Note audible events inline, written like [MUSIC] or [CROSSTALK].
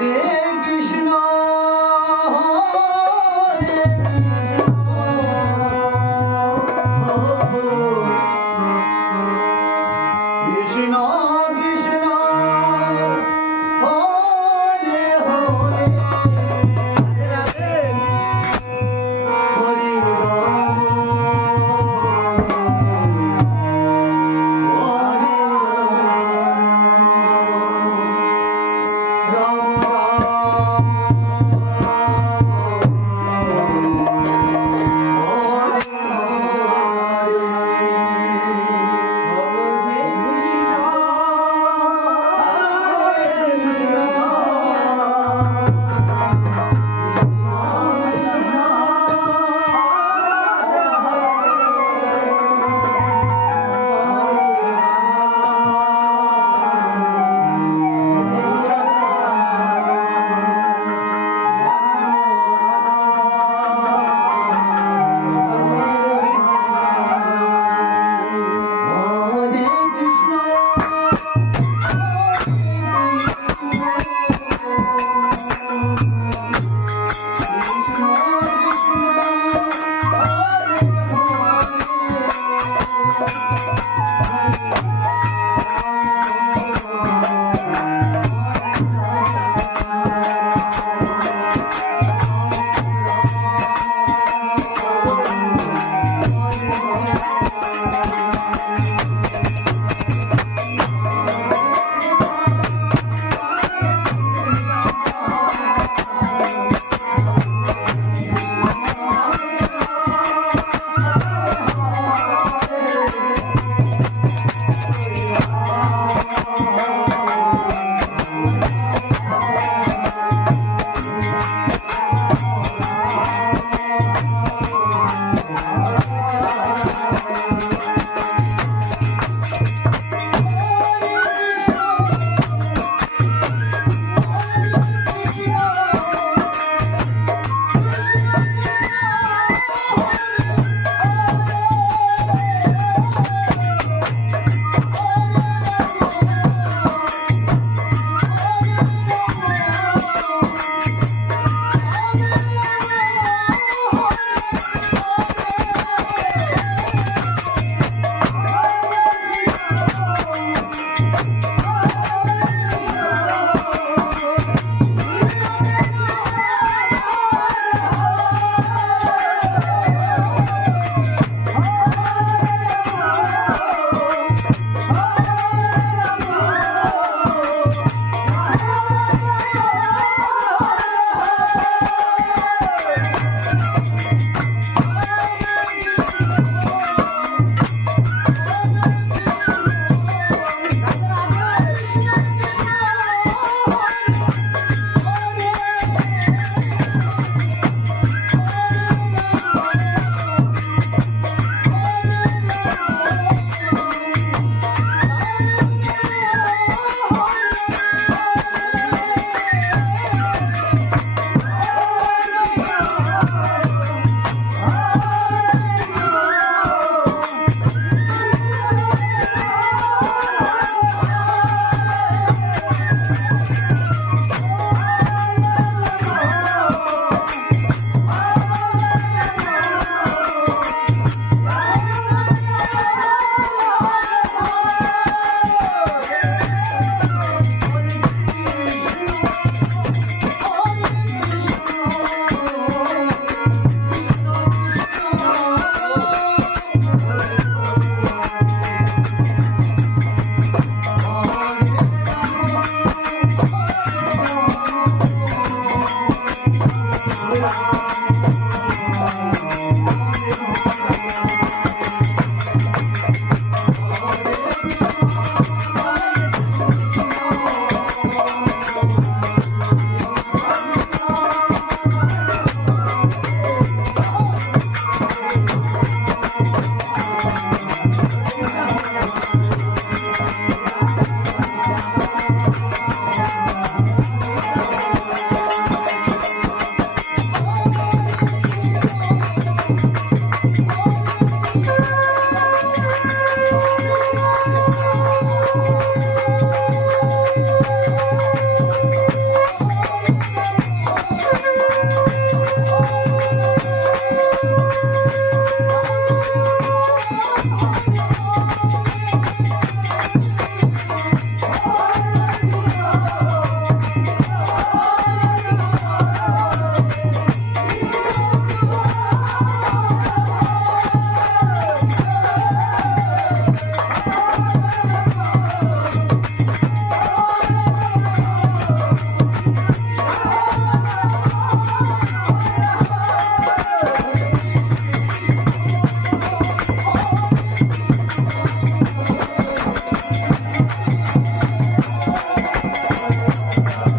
Hare Krishna Yeah. [LAUGHS]